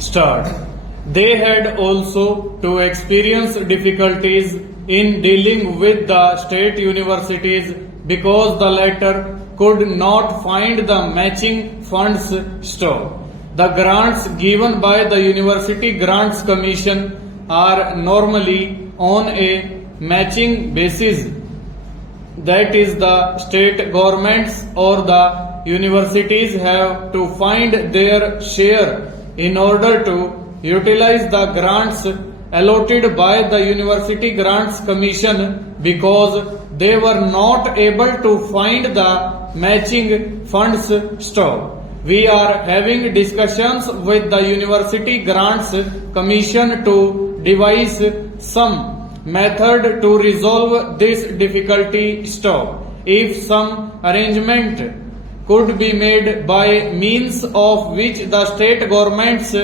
start. They had also to experience difficulties in dealing with the state universities because the latter could not find the matching funds stock. The grants given by the University Grants Commission are normally on a matching basis. That is, the state governments or the universities have to find their share in order to utilize the grants allotted by the University Grants Commission because they were not able to find the matching funds stock. We are having discussions with the University Grants Commission to devise some method to resolve this difficulty stock. If some arrangement could be made by means of which the state governments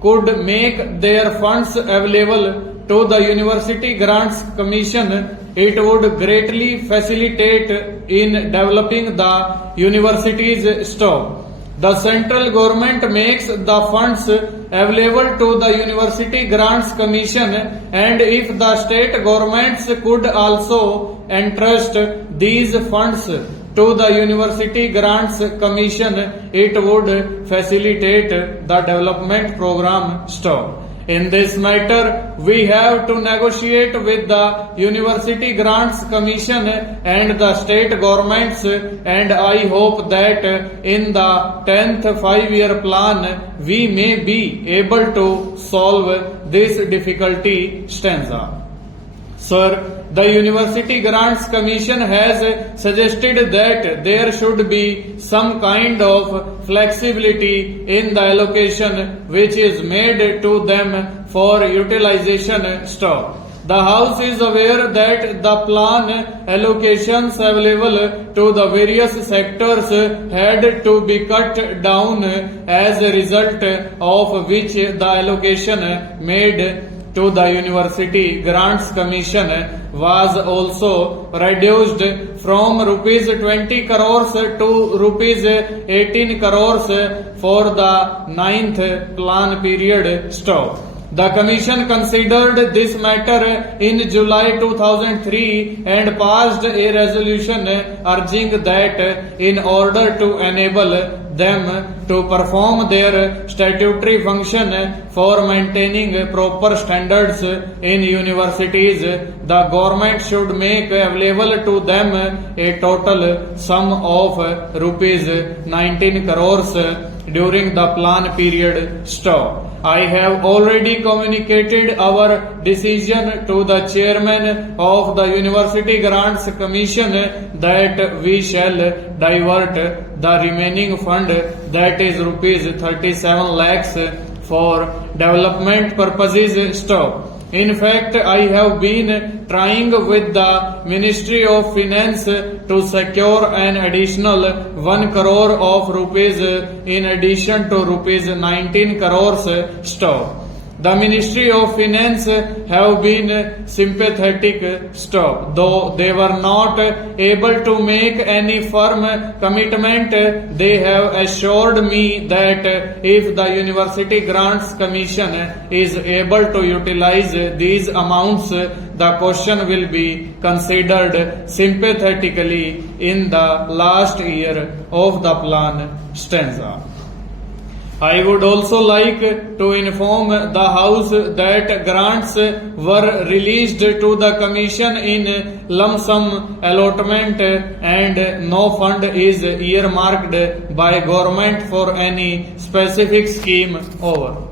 could make their funds available to the University Grants Commission, it would greatly facilitate in developing the university's stock. The central government makes the funds available to the University Grants Commission, and if the state governments could also entrust these funds to the University Grants Commission, it would facilitate the development program stock. In this matter, we have to negotiate with the University Grants Commission and the state governments, and I hope that in the 10th 5-year plan we may be able to solve this difficulty stanza. Sir, the University Grants Commission has suggested that there should be some kind of flexibility in the allocation which is made to them for utilization stock. The House is aware that the plan allocations available to the various sectors had to be cut down, as a result of which the allocation made to the University Grants Commission was also reduced from rupees 20 crores to rupees 18 crores for the 9th plan period stock. The Commission considered this matter in July 2003 and passed a resolution urging that in order to enable them to perform their statutory function for maintaining proper standards in universities, the government should make available to them a total sum of rupees 19 crores during the plan period stock. I have already communicated our decision to the chairman of the University Grants Commission that we shall divert the remaining fund, that is rupees 37 lakhs, for development purposes stock. In fact, I have been trying with the Ministry of Finance to secure an additional 1 crore of rupees in addition to rupees 19 crores stock. The Ministry of Finance have been sympathetic stock, though they were not able to make any firm commitment. They have assured me that if the University Grants Commission is able to utilize these amounts, the question will be considered sympathetically in the last year of the plan stanza. I would also like to inform the House that grants were released to the Commission in lump sum allotment and no fund is earmarked by government for any specific scheme. Over.